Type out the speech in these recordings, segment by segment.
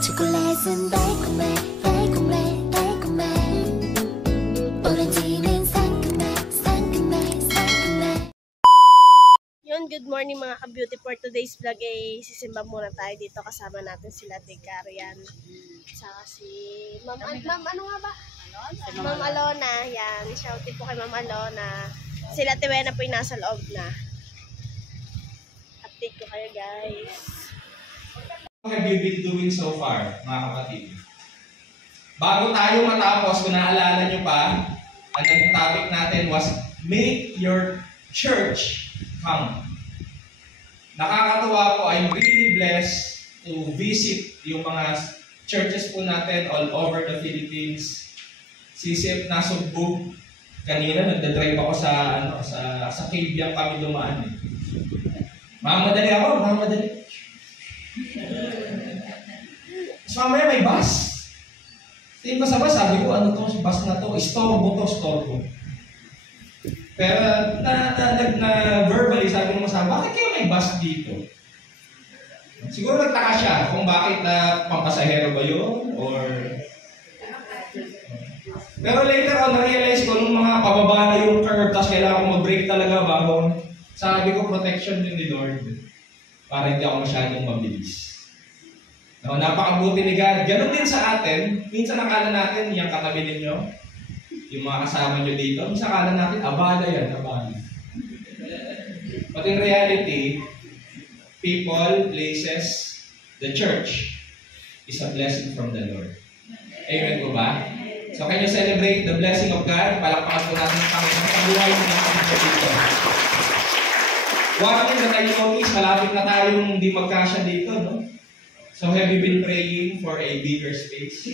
초콜릿은 달콤해 달콤해 달콤해 오렌지는 상큼해 상큼해 상큼해. Yun, good morning mga ka-beauty. For today's vlog ay sisimba muna tayo dito. Kasama natin sila Tigarian. Saka si Ma'am ano nga ba? Ma'am Alona. Yan, shouting po kay Ma'am Alona. Sila Tiwena po yung nasa loob na. Update ko kayo guys. What have you been doing so far, mga kapatid? Bago tayo matapos, kung naalala nyo pa, ang naging topic natin was make your church count. Nakakatuwa po, I'm really blessed to visit yung mga churches po natin all over the Philippines. Sisip na subbog. Kanina nagdadrive ako sa Cabiang kami dumaan. Mamadali ako, mamadali. So mamaya may bus. Tingin ko sa bus, sabi ko, ano to, bus na to, istorbo to, istorbo. Pero na verbally, sabi mo sa bakit kayo may bus dito? Siguro nagtaka siya kung bakit na pampasahero ba yun, or... Pero later on, na-realize ko nung mga pababa na yung curve, tapos kailangan ko mag-brake talaga bago. Sabi ko, protection din ni Lord. Para hindi ako masyadong mabilis. No, napakabuti ni God. Ganon din sa atin. Minsan nakala natin, yung katabi ninyo, yung mga kasama nyo dito, minsan nakala natin, abala yan, abala. But in reality, people, places, the church is a blessing from the Lord. Amen po ba? So can you celebrate the blessing of God? Palakpakan po natin ang Panginoon sa buhay mo natin dito. One thing that I noticed, malapit na tayong hindi magkasya dito, no? So have you been praying for a bigger space?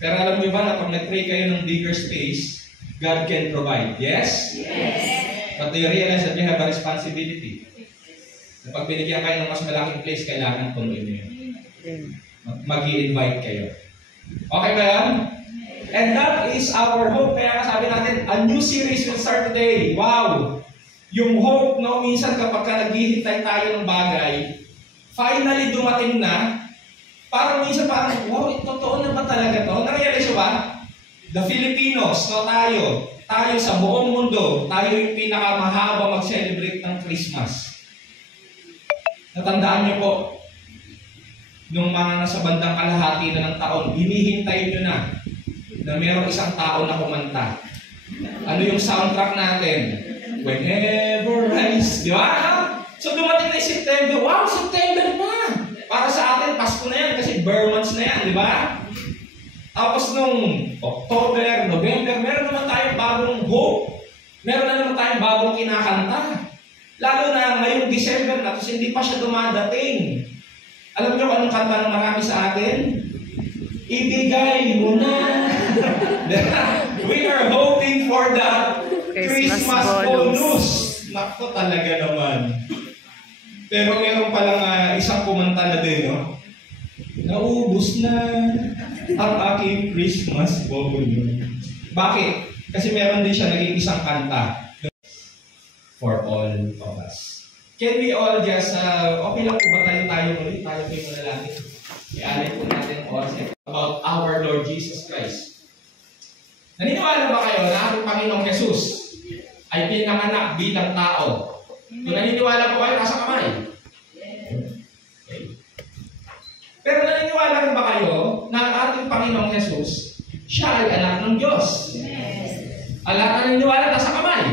Pero alam niyo ba na pag nag-pray kayo ng bigger space, God can provide. Yes? Yes. But do you realize that you have a responsibility? Na pag binigyan kayo ng mas malaking place, kailangan punuin niyo yun. Mag-i-invite kayo. Okay ba yan? And that is our hope. Kaya sabi natin, a new series will start today. Wow! Yung hope, no, minsan kapag naghihintay tayo ng bagay, finally dumating na, parang minsan parang, wow, totoo na ba talaga to? Nangyayari siya ba? The Filipinos, no, tayo sa buong mundo, tayo yung pinakamahaba mag-celebrate ng Christmas. Natandaan niyo po, nung mga nasa bandang kalahati na ng taon, hinihintay nyo na mayroong isang tao na kumanta. Ano yung soundtrack natin? Whenever Rise, di ba? So dumating na yung September. Wow, September na! Para sa atin, Pasko na yan kasi bare months na yan, di ba? Tapos nung October, November, meron naman tayong bagong hope. Meron na naman tayong bagong kinakanta. Lalo na ngayong December na, tapos hindi pa siya dumadating. Alam niyo anong kanta ng marami sa atin? Ibigay mo na! We are hoping for the Christmas bonus. Nakto talaga naman. Pero meron palang isang kumanta na din, no? Naubos na ang aking Christmas bonus. Bakit? Kasi meron din siya naging isang kanta for all of us. Can we all just, okay lang po ba tayo ulit? Tayo kayo muna natin. I-alay po natin about our Lord Jesus Christ. Naniniwala ba kayo na ating Panginoong Jesus ay pinanganak bilang tao? Kung naniniwala po kayo, nasa kamay. Okay. Pero naniniwala rin ba kayo na ating Panginoong Jesus, siya ay anak ng Diyos? Naniniwala, nasa kamay.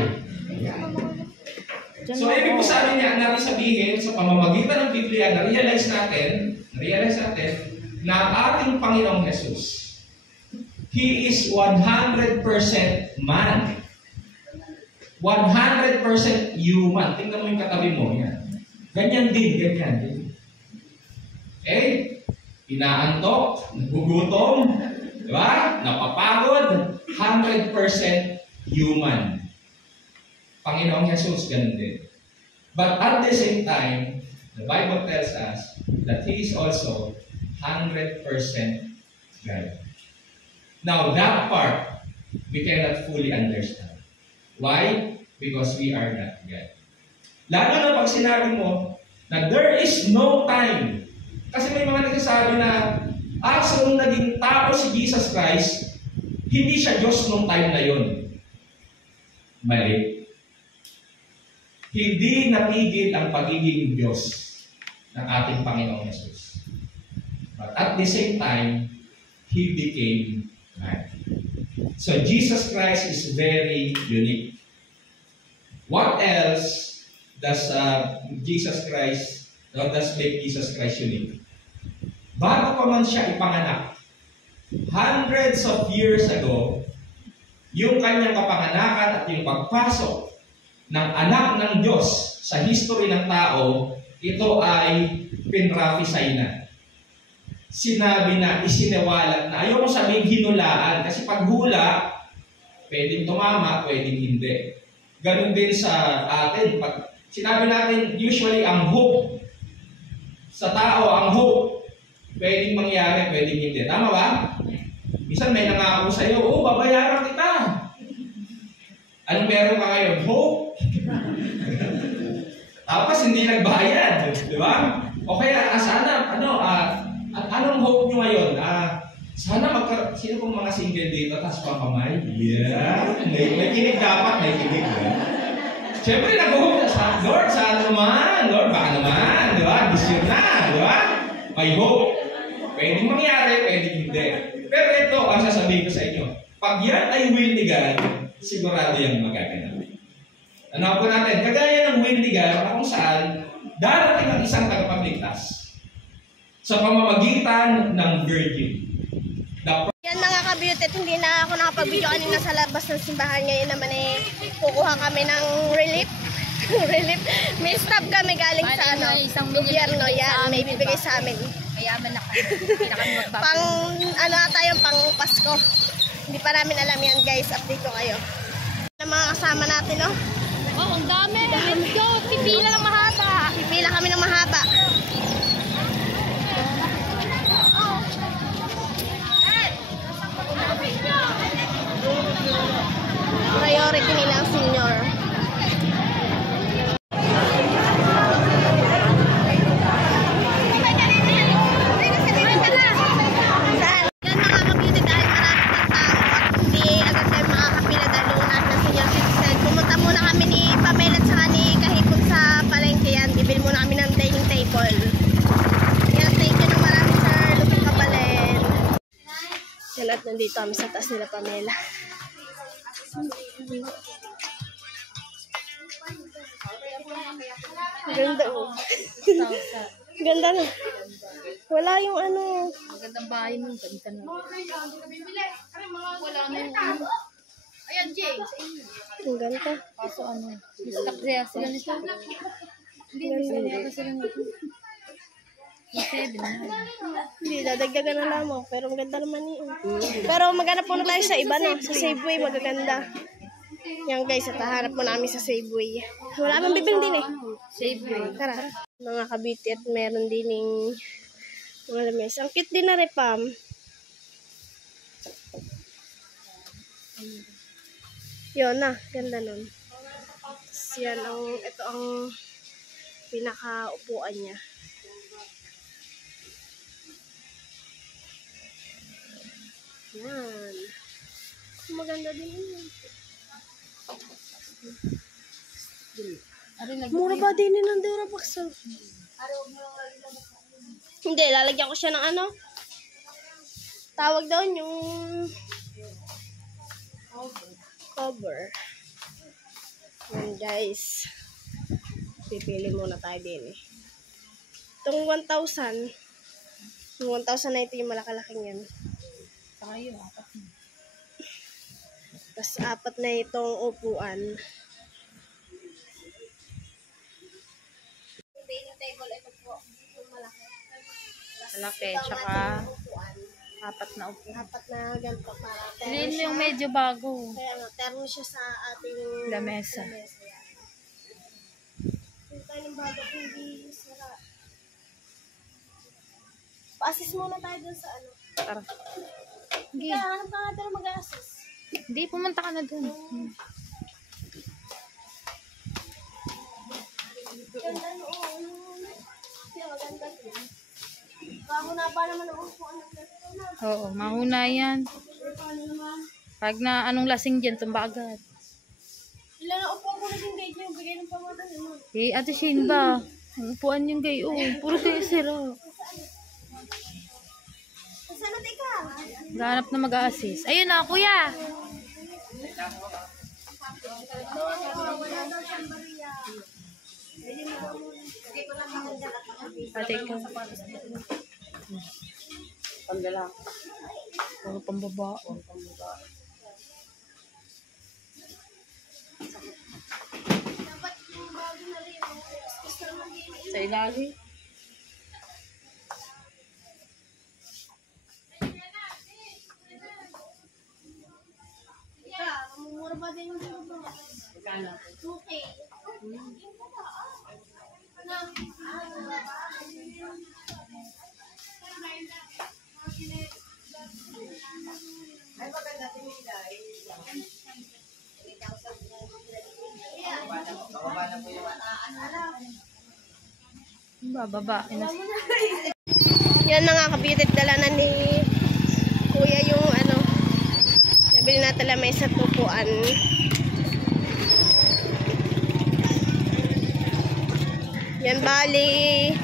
So, ibig po sabi niya, natin sabihin, sa pamamagitan ng Biblia, na-realize natin na ating Panginoong Jesus, He is 100% man. 100% human. Tingnan mo yung katabi mo. Yan. Ganyan din. Okay? Inaantok, nagugutom, di ba? Napapagod, 100% human. Panginoong Jesus, ganun din. But at the same time, the Bible tells us that He is also 100% God. Now, that part, we cannot fully understand. Why? Because we are not God. Lalo na pag sinabi mo na there is no time Kasi may mga nagsasabi na, so nung naging tao si Jesus Christ, hindi siya Diyos nung time na yun. Mali. Hindi natigil ang pagiging Diyos ng ating Panginoong Jesus. But at the same time, He became man. So Jesus Christ is very unique. What else does Jesus Christ, does make Jesus Christ unique? Bago pa man siya ipanganak, hundreds of years ago, yung kanyang kapanganakan at yung pagpasok ng anak ng Diyos sa history ng tao, ito ay pinrapisay na. Sinabi na, isiniwalat na. Ayaw mo sabihin hinulaan, kasi pag hula, pwedeng tumama, pwedeng hindi. Ganun din sa atin. Pag sinabi natin, usually ang hope sa tao, ang hope, pwedeng mangyari, pwedeng hindi. Tama ba? Minsan may nangako sa iyo, babayaran kita. Anong meron ka ngayon? Hope? Tapos hindi nagbayad, di ba? O kaya, sana, anong hope nyo ngayon? Sana sino pong mga single dito, tapos pakamay? Yeah. May kinig dapat, may kinig. Siyempre, nag-hope na sa Lord, sana naman. Lord, baka naman, di ba? This year na, di ba? May hope. Pwedeng mangyari, pwedeng hindi. Pero ito, ang sasabihin ko sa inyo, pag yan ay will ni God, sigurado yung magaganap. Ano po natin? Kagaya ng will ni God, kung saan darating ang isang tagapagligtas sa pamamagitan ng virgin. Yan mga ka-beauty, hindi na ako nakapag-video kanina sa labas ng simbahan. Ngayon naman kukuha kami ng relief. Relief. May stop kami galing sa gobyerno. Yan, may bibigay sa amin. Mayaman na kami. Hindi na kami magbabago. Pang Pasko. Hindi pa namin alam yan guys. Update ko kayo. Ang mga kasama natin, no? Oh, ang dami. Let's go. Pipila ng mahaba. Pipila kami ng mahaba. Priority nila ang senior. At nandito kami sa taas nila Pamela. Ganda oh. Ganda na. Wala yung ano. Magandang bahay mo. Ganda na. Wala na yung ano. Ayan, Jay. Ang ganda. Kaso ano. Mistak siya sila nito. Hindi na sila nito. Hindi, dadagdagan na lamang. Pero ang ganda naman yun. Pero maghanap muna tayo sa iba na. Sa Safeway, magaganda. Yan guys, at hahanap muna namin sa Safeway. Wala namang bibili din eh. Safeway. Tara. Mga kabiti at meron din yung mga lamesa. Ang cute din na rin, Pam. Yun na, ganda nun. Tapos yan, ito ang pinaka-upuan niya. Yan. Maganda din yun. Mura ba din ng Durabox? Hindi, lalagyan ko siya ng ano? Tawag doon yung cover. Yan guys. Pipili muna tayo din eh. Itong 1,000. Yung 1,000 na ito yung malakalaking yan. Tayo, apat na. Tapos apat na itong upuan. Malaki, tsaka apat na upo. Apat na ganito para Hindi mo yung medyo bago. Kaya nga, terno siya sa ating Lamesa. Kung tayo ng bago, hindi sira. Pa-assist muna tayo dun sa ano. Tara. Hindi, hanap ka nga tayo mag-assist. Hindi, pumunta ka na dun. Ganda noon. Hindi, maganda din. Baba naman ang upuan ng ganito na. Oo, mahuna yan. Paano naman? Pag na anong lasing dyan, tumba agad. Ilan na upuan ko naging gate niyo, bigay ng pamatan naman. Eh, Ate Shane ba? Ang upuan yung gayo. Puro kayo sira. Saan na tika? Ganap na mag-a-assist. Ayun na, kuya. Ate ka. Pandala. Puro pambaba. Dapat yung bago na rin. Gusto naman din. Sa ilalim. Ika, mamumura ba din yung dito? Magkano? 2K. Na. Ay, maganda tinila. Bababa na po yung Bababa. Yan na nga, kabitit dala na ni Kuya yung ano. Nabili natin lang may sa tupuan. Yan bali.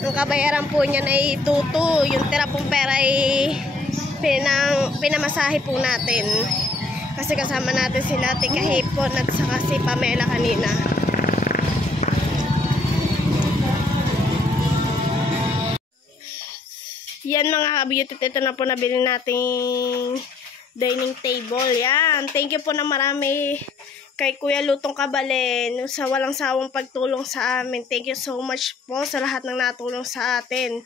Ang kabayaran po niya ay 2-2. Yung tira pong pera ay pinamasahe po natin. Kasi kasama natin sila Tika Hipon at saka si Pamela kanina. Yan mga ka-beauty, ito na po nabili nating dining table. Yan. Thank you po na marami kay Kuya Lutong Kabalen sa walang sawang pagtulong sa amin. Thank you so much po sa lahat ng natulong sa atin.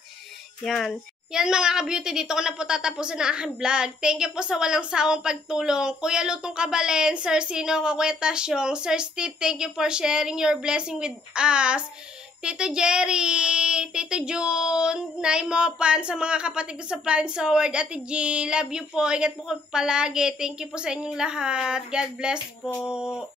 Yan. Yan mga ka-beauty, dito ko na po tatapusin ang aking vlog. Thank you po sa walang sawang pagtulong. Kuya Lutong Kabalen, Sir Sino, Kuya Tasyong, Sir Steve, thank you for sharing your blessing with us. Tito Jerry, Tito June, Nay Mopan, sa mga kapatid ko sa Planet Sword, Ate G, love you po. Ingat po kayo palagi. Thank you po sa inyong lahat. God bless po.